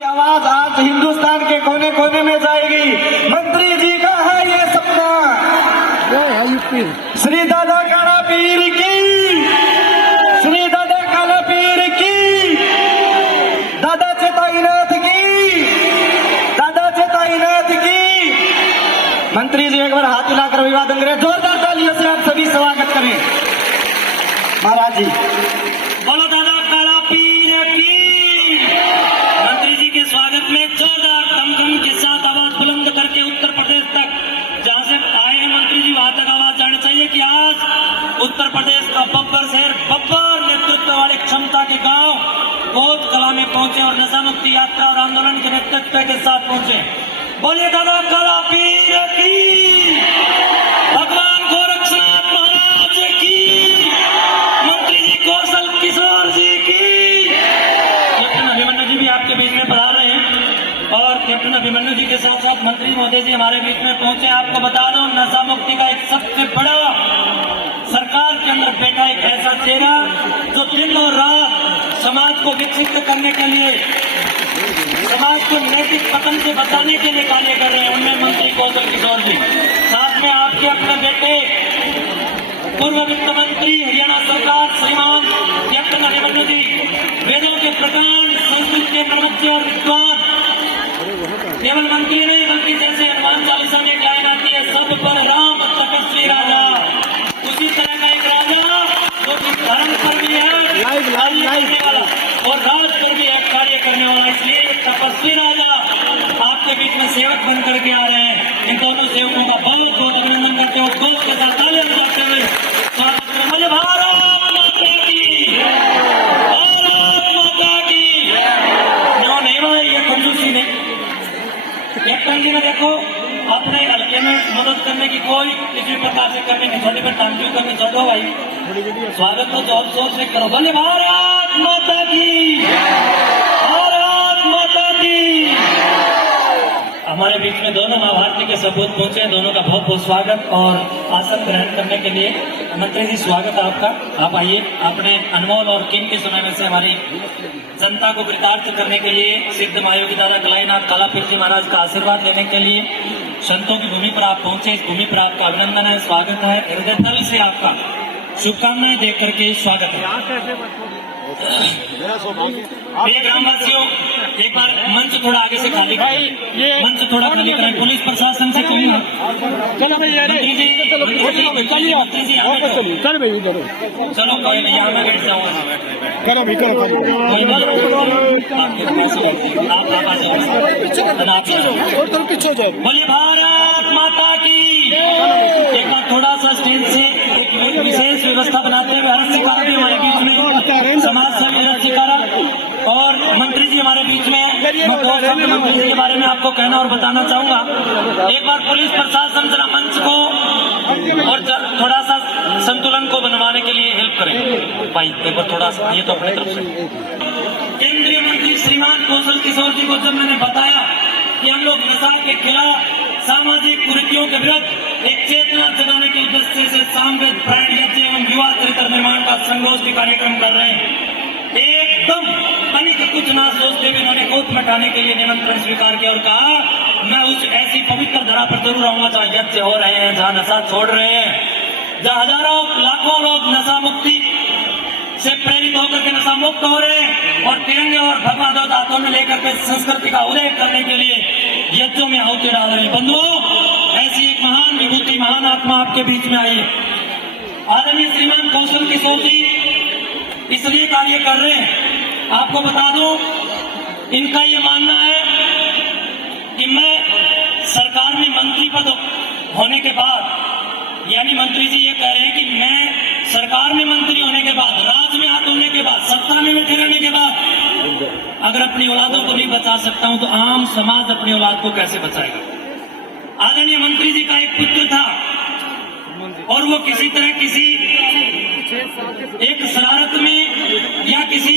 आवाज आज हिंदुस्तान के कोने कोने में जाएगी। मंत्री जी का है ये सपना। श्री दादा काला पीर की, श्री दादा काला पीर की, दादा चेताईनाथ की, दादा चेताईनाथ की। मंत्री जी एक बार हाथ हिलाकर विवाद अंग्रेज जोरदार तालियों से आप सभी स्वागत करें। महाराज जी बोलो दादा काला पीर की। मंत्री जी के स्वागत में जोरदार दमखम के साथ आवाज बुलंद करके उत्तर प्रदेश तक जहां से आए हैं मंत्री जी वहां तक आवाज जानी चाहिए कि आज उत्तर प्रदेश का बब्बर शहर, बब्बर नेतृत्व वाले क्षमता के गांव बौद्ध कला में पहुंचे और नशा मुक्ति यात्रा और आंदोलन के नेतृत्व के साथ पहुंचे। बोलिए दादा काला पीर की, भगवान गोरक्षनाथ महाराज की, मंत्री जी कौशल किशोर जी की। कैप्टन अभिमन्यु जी भी आपके बीच में पधार रहे हैं और कैप्टन अभिमन्यु जी के साथ साथ मंत्री महोदय जी हमारे बीच में पहुंचे। आपको बता दो, नशा मुक्ति का एक सबसे बड़ा सरकार के अंदर बैठा एक ऐसा चेहरा जो दिन और रात समाज को विकसित करने के लिए, समाज को नैतिक पतन से बचाने के लिए कार्य कर रहे हैं, उनमें मंत्री कौशल किशोर जी। साथ में आपके अपने बेटे पूर्व वित्त मंत्री हरियाणा सरकार श्रीमान कैप्टन अभिमन्यु जी, वेदों के प्रकांड, संस्कृत के प्रवक्ते और विद्वान, केवल मंत्री नहीं बल्कि जैसे हनुमान चालीसा में लाइन आती है, सब पर राम तपस्वी राजा, उसी तरह का एक राजा जो कि धर्म पर भी है करने वाला और राज पर भी है कार्य करने वाला। इसलिए एक तपस्वी राजा आपके बीच में सेवक बन करके आ रहे हैं। इन दोनों सेवकों का बहुत बहुत अभिनंदन करते हो, गोल के साथ तालियां बजाते हुए स्वागत करें। बोले भारत माता की, भारत माता की। नो नहीं भाई, ये कंजूसी नहीं। कैप्टन जी ने देखो अपने हल्के में मदद करने की कोई किसी प्रकार से करनी नहीं छोटी, पर थैंक यू करनी छोड़ो भाई। स्वागत तो जोर शोर से करो। बोले भारत माता की, भारत माता की। हमारे बीच में दोनों महाभारती के सपूत पहुंचे, दोनों का बहुत बहुत स्वागत और आसन ग्रहण करने के लिए मंत्री जी स्वागत है आपका। आप आइए, अपने अनमोल और कीमती समय में से हमारी जनता को कृतार्थ करने के लिए, सिद्ध महायोगी दादा कलाईनाथ काला पीर जी महाराज का आशीर्वाद लेने के लिए संतों की भूमि पर आप पहुंचे। इस भूमि पर आपका अभिनंदन है, स्वागत है, हृदय तल से आपका शुभकामनाएं देख करके स्वागत है। प्रिय ग्रामवासियों, एक बार मंच थोड़ा आगे से खाली करें, मंच थोड़ा खाली करें। पुलिस प्रशासन से कहूँगा, चलो कोई नहीं, यहाँ मैं बैठ जाऊंगा। करो भी करो पीछे जाओ। बोलिए भारत माता की। एक बार थोड़ा सा स्टेज से एक विशेष व्यवस्था बनाते हुए हर्ष शिकारा भी हमारे बीच में, समाज सेवी हर्ष शिकारा और मंत्री जी हमारे बीच में। मैं दो शब्द मंत्री जी के बारे में आपको कहना और बताना चाहूंगा। एक बार पुलिस प्रशासन जरा मंच को और थोड़ा सा संतुलन को बनवाने के लिए हेल्प करें भाई। एक बार थोड़ा सा ये तो अपनी तरफ से। केंद्रीय मंत्री श्रीमान कौशल किशोर जी को जब मैंने बताया कि हम लोग नशा के खिलाफ, सामाजिक कुरीतियों के विरुद्ध एक चेतना जगाने के उद्देश्य से सामवेद ब्रांड यज्ञ एवं युवा चरित्र निर्माण का संगोष्ठी कार्यक्रम कर रहे हैं, एकदम तनिक कुछ ना सोचते हुए उन्होंने गोद मटाने के लिए निमंत्रण स्वीकार किया और कहा मैं उस ऐसी पवित्र धरा पर जरूर आऊंगा जहाँ यज्ञ हो रहे हैं, जहाँ नशा छोड़ रहे हैं, जहाँ हजारों लाखों लोग नशा मुक्ति से प्रेरित होकर के नशा मुक्त हो रहे हैं और तिरंगे और भगवा ध्वज हाथों में लेकर के संस्कृति का उदय करने के लिए यज्ञों में आहुति डाल रहे हैं। बंधुओं, ऐसी एक महान विभूति, महान आत्मा आपके बीच में आई है। आदरणीय श्रीमान कौशल किशोर जी इसलिए कार्य कर रहे हैं, आपको बता दूं, इनका ये मानना है कि मैं सरकार में मंत्री पद होने के बाद, यानी मंत्री जी ये कह रहे हैं कि मैं सरकार में मंत्री होने के बाद, राज में हाथ होने के बाद, सत्ता में बैठे रहने के बाद अगर अपनी औलादों को नहीं बचा सकता हूं तो आम समाज अपनी औलाद को कैसे बचाएगा। आदरणीय मंत्री जी का एक पुत्र था और वो किसी तरह किसी एक शरारत में या किसी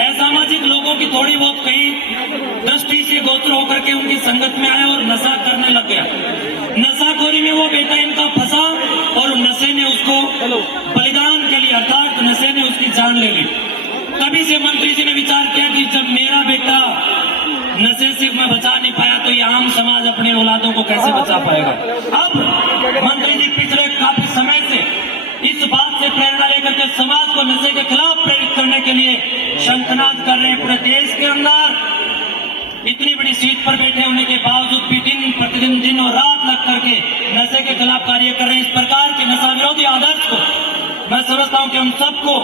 असामाजिक लोगों की थोड़ी बहुत कहीं दृष्टि से गोचर होकर के उनकी संगत में आया और नशा करने लग गया। नशाखोरी में वो बेटा इनका फंसा और नशे ने उसको बलिदान के लिए, अर्थात नशे ने उसकी जान ले ली। तभी से मंत्री जी ने विचार किया कि जब मेरा बेटा नशे से मैं बचा नहीं पाया तो ये आम समाज अपने औलादों को कैसे बचा पाएगा। अब मंत्री जी पिछले काफी समय से इस बात से प्रेरणा लेकर के समाज को नशे के खिलाफ प्रेरित करने के लिए शंखनाद कर रहे हैं। पूरे देश के अंदर इतनी बड़ी सीट पर बैठे होने के बावजूद भी दिन प्रतिदिन दिन और रात लग करके नशे के खिलाफ कार्य कर रहे हैं। इस प्रकार के नशा विरोधी आदर्श को मैं समझता हूं कि हम सबको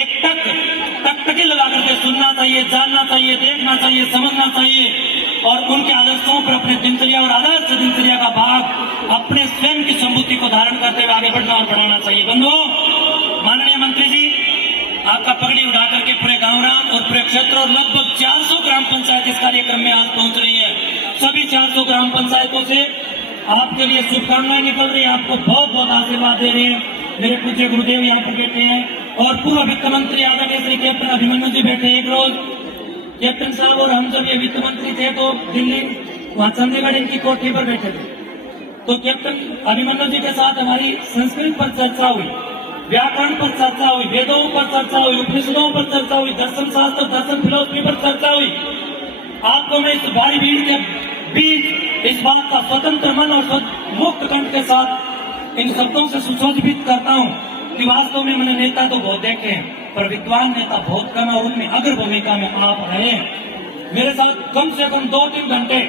एक टकटकी लगा करके सुनना चाहिए, जानना चाहिए, देखना चाहिए, समझना चाहिए और उनके आदर्शों पर अपने दिनचर्या और आदर्श दिनचर्या का भाग अपने स्वयं की संबुद्धि को धारण करते हुए आगे बढ़ना और बढ़ाना चाहिए। बंधुओं, माननीय मंत्री जी, आपका पगड़ी उठा करके पूरे गांव राम और पूरे क्षेत्र और लगभग 400 ग्राम पंचायत इस कार्यक्रम में आज पहुंच रही है। सभी 400 ग्राम पंचायतों से आपके लिए शुभकामनाएं निकल रही है, आपको बहुत बहुत आशीर्वाद दे रहे हैं। मेरे पूज्य गुरुदेव यहाँ पर बैठे हैं और पूर्व वित्त मंत्री आदरणीय श्री कैप्टन अभिमन्यु जी बैठे। एक रोज कैप्टन साहब और हम जब ये वित्त मंत्री थे तो दिल्ली वहां चंडीगढ़ इनकी कोठी पर बैठे थे, तो कैप्टन अभिमन्यु जी के साथ हमारी संस्कृत पर चर्चा हुई, व्याकरण पर चर्चा हुई, वेदों पर चर्चा हुई, उपनिषदों पर चर्चा हुई, दर्शन शास्त्र, दर्शन फिलोसफी पर चर्चा हुई। आपको मैं इस भारी भीड़ के बीच इस बात का स्वतंत्र मन और मुक्त कंठ के साथ इन शब्दों से सुशोभित करता हूं कि वास्तव में मैंने नेता तो बहुत देखे हैं पर विद्वान नेता बहुत कम है और उनमें अग्र भूमिका में आप रहे हैं। मेरे साथ कम से कम 2-3 घंटे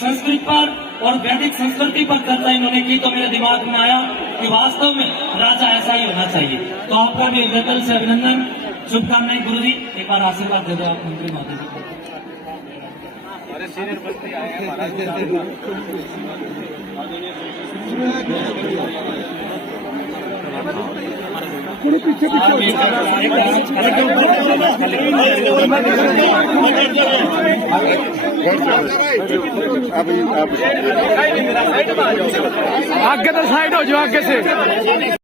संस्कृत पर और वैदिक संस्कृति पर चर्चा इन्होंने की तो मेरे दिमाग में आया कि वास्तव में राजा ऐसा ही होना चाहिए। तो आपका भी हृदय से अभिनंदन, शुभकामनाएं। गुरु जी, एक बार आशीर्वाद दे दो आप मंत्री महोदय। आगे तो साइड हो जाओ आगे से।